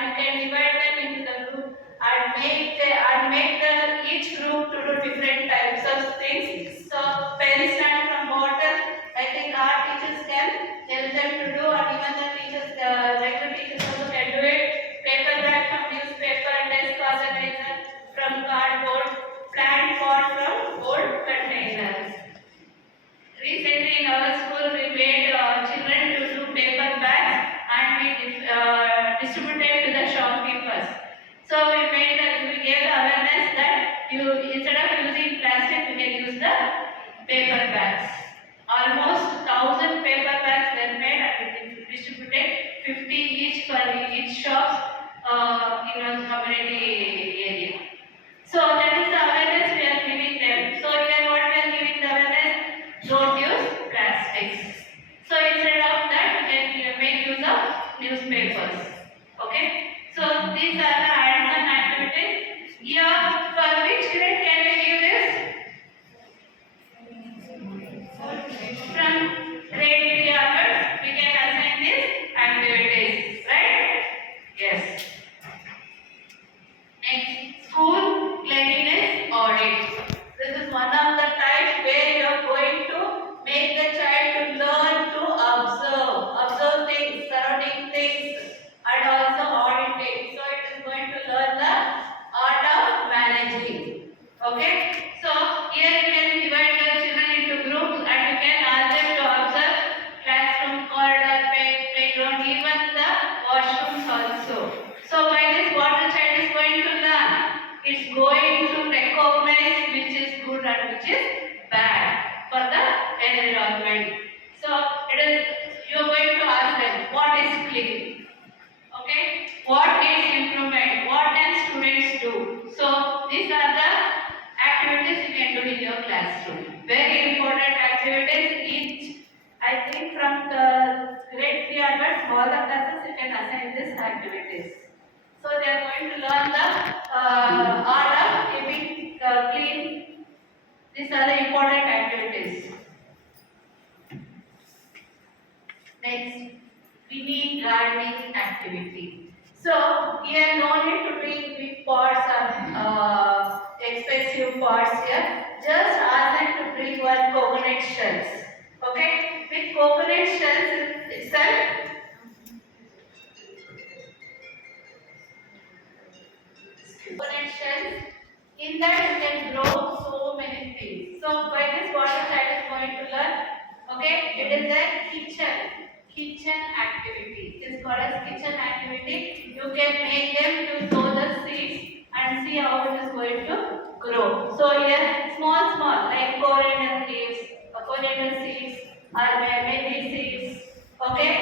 and you can divide them into the group and make each group to do different types of things. So pen stand from bottle, I think our teachers can help them to do, and even the teachers, regular teachers also can do it. Paper bag from newspaper, desk organizer from cardboard, plant pot from old containers. Recently in our school we made children to do paper bags and we distributed to the shopkeepers. So we gave the awareness that you, instead of using plastic, you can use the paper bags. Almost 1,000 paper bags were made and we distributed 50 each for each shops in our community area. So that is the awareness we are giving them. So here what we are giving the awareness, don't use plastics. So instead of that, we can make use of newspapers. Okay. So these are the hands-on activities. Here, for which grade can we give this? From grade 3 onwards, we can assign these activities, right? Yes. Next, school cleanliness audit. This is one of the types where you are going to make the child to learn to observe things, surrounding things, and also audit it. So it is going to learn the art of managing. Okay. So here you can divide the children into groups, and you can ask them to observe classroom, corridor, playground, even the washrooms also. So by this, what the child is going to learn? It's going to recognize which is good and which is bad for the environment. So you are going to ask them what is clean. Okay, what needs improvement? What can students do? So these are the activities you can do in your classroom. Very important activities. Each, I think from the grade 3 onwards, all the classes you can assign these activities. So they are going to learn the art of keeping clean. These are the important activities. Next, mini gardening activity. So here no need to bring big pots or expensive pots here. Just ask them to bring one coconut shells. Okay, with coconut shells itself. Coconut shells. In that you can grow so many things. So by this, what the child is going to learn? Okay, it is a kitchen activity. It is called as kitchen activity. You can make them to sow the seeds and see how it is going to grow. So here small like coriander leaves, coriander seeds or maybe seeds. Okay,